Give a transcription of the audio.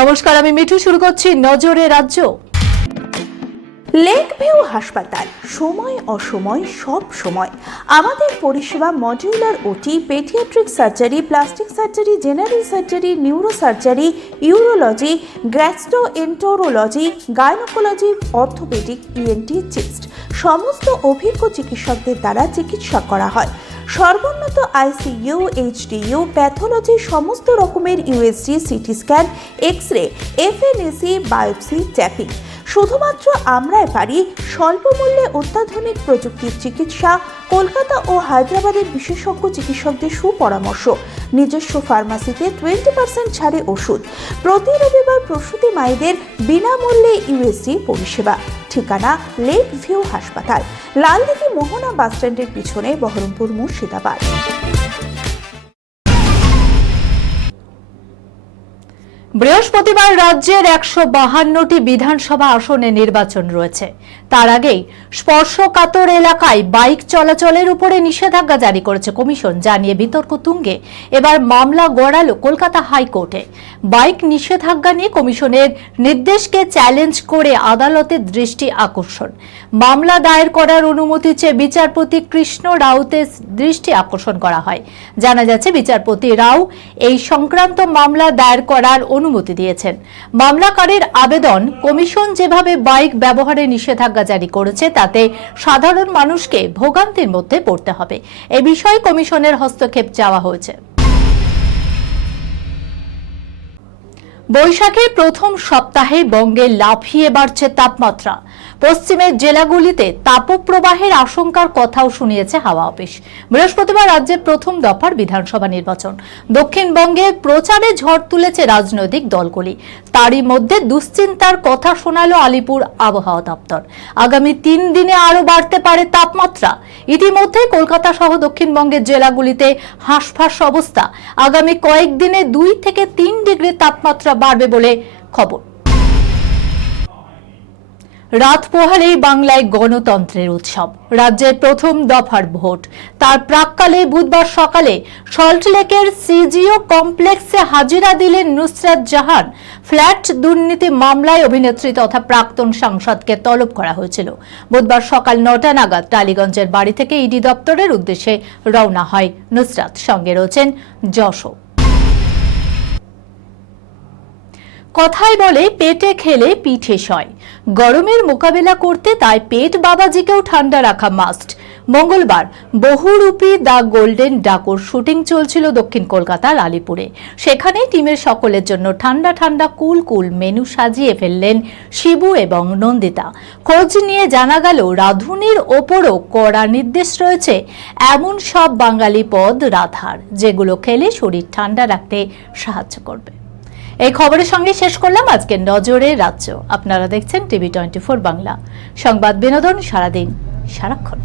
নমস্কার, আমি মিঠু। শুরু করছি নজরে রাজ্য। লেক ভিউ হাসপাতাল, সময় অসময় সব সময় আমাদের পরিষেবা modular OT, paediatric surgery, plastic surgery, general surgery, neuro surgery, urology, gastroenterology, gynaecology, orthopaedic, ENT, chest সমস্ত অভিজ্ঞ চিকিৎসকদের দ্বারা চিকিৎসা করা হয়। সর্বোন্নত আইসিইউ, এইচডিইউ, প্যাথোলজি, সমস্ত রকমের USG, CT scan, X ray, FNAC, biopsy, tapping. শুধুমাত্র আমরাই পারি স্বল্প মূল্যে অত্যাধুনিক প্রযুক্তির চিকিৎসা। কলকাতা ও হায়দ্রাবাদের বিশেষজ্ঞ চিকিৎসকদের সুপরামর্শ। নিজস্ব ফার্মাসিতে 20% ছাড়ে ওষুধ। প্রতি রবিবার প্রসূতি মায়েদের বিনামূল্যে ইউএসজি পরিষেবা। ঠিকানা লেক ভিউ হাসপাতাল, লালদিঘি মোহনা বাসস্ট্যান্ডের পিছনে, বহরমপুর, মুর্শিদাবাদ। বৃহস্পতিবার রাজ্যের 152টি বিধানসভা আসনে নির্বাচন রয়েছে। তার আগেই স্পর্শকাতর এলাকায় বাইক চলাচলের উপরে নিষেধাজ্ঞা জারি করেছে কমিশন, জানিয়ে বিতর্ক তুঙ্গে এবার মামলা গড়ালো কলকাতা হাইকোর্টে। বাইক নিষেধাজ্ঞা নিয়ে কমিশনের নির্দেশকে চ্যালেঞ্জ করে আদালতের দৃষ্টি আকর্ষণ। মামলা দায়ের করার অনুমতি চেয়ে বিচারপতি কৃষ্ণ রাউতের দৃষ্টি আকর্ষণ করা হয়। জানা যাচ্ছে বিচারপতি রাও এই সংক্রান্ত মামলা দায়ের করার অনুমতি দিয়েছেন। মামলাকারীর আবেদন, কমিশন যেভাবে বাইক ব্যবহারে নিষেধাজ্ঞা জারি করেছে তাতে সাধারণ মানুষকে ভোগান্তির মধ্যে পড়তে হবে। এ বিষয়ে কমিশনের হস্তক্ষেপ চাওয়া হয়েছে। বৈশাখের প্রথম সপ্তাহে বঙ্গে লাফিয়ে বাড়ছে তাপমাত্রা। পশ্চিমের জেলাগুলিতে তাপপ্রবাহের আশঙ্কার কথাও শুনিয়েছে হাওয়া অফিস। বৃহস্পতিবার রাজ্যের প্রথম দফার বিধানসভা নির্বাচন। দক্ষিণবঙ্গে প্রচারে ঝড় তুলেছে রাজনৈতিক দলগুলি। তারই মধ্যে দুশ্চিন্তার কথা শোনালো আলিপুর আবহাওয়া দপ্তর। আগামী 3 দিনে আরো বাড়তে পারে তাপমাত্রা। ইতিমধ্যে কলকাতা সহ দক্ষিণবঙ্গের জেলাগুলিতে হাঁসফাঁস অবস্থা। আগামী কয়েকদিনে 2 থেকে 3 ডিগ্রি তাপমাত্রা বাড়বে বলে খবর। রাত পোহালেই বাংলায় গণতন্ত্রের উৎসব। রাজ্যের প্রথম দফার ভোট। তার প্রাক্কালে বুধবার সকালে সল্টলেকের সিজিও কমপ্লেক্সে হাজিরা দিলেন নুসরাত জাহান। ফ্ল্যাট দুর্নীতি মামলায় অভিনেত্রী তথা প্রাক্তন সাংসদকে তলব করা হয়েছিল। বুধবার সকাল 9টা নাগাদ টালিগঞ্জের বাড়ি থেকে ইডি দপ্তরের উদ্দেশ্যে রওনা হয় নুসরাত। সঙ্গে রয়েছেন যশো। কথায় বলে পেটে খেলে পিঠে সয়। গরমের মোকাবেলা করতে তাই পেট বাবাজিকেও ঠান্ডা রাখা মাস্ট। মঙ্গলবার বহুরূপী দ্য গোল্ডেন ডাকোর শুটিং চলছিল দক্ষিণ কলকাতার আলিপুরে। সেখানে টিমের সকলের জন্য ঠান্ডা ঠান্ডা কুল কুল মেনু সাজিয়ে ফেললেন শিবু এবং নন্দিতা। খোঁজ নিয়ে জানা গেল রাঁধুনির ওপরও কড়া নির্দেশ রয়েছে এমন সব বাঙালি পদ রাধার, যেগুলো খেলে শরীর ঠান্ডা রাখতে সাহায্য করবে। এই খবরের সঙ্গে শেষ করলাম আজকের নজরে রাজ্য। আপনারা দেখছেন টিভি 24 বাংলা। সংবাদ বিনোদন সারাদিন সারাক্ষণ।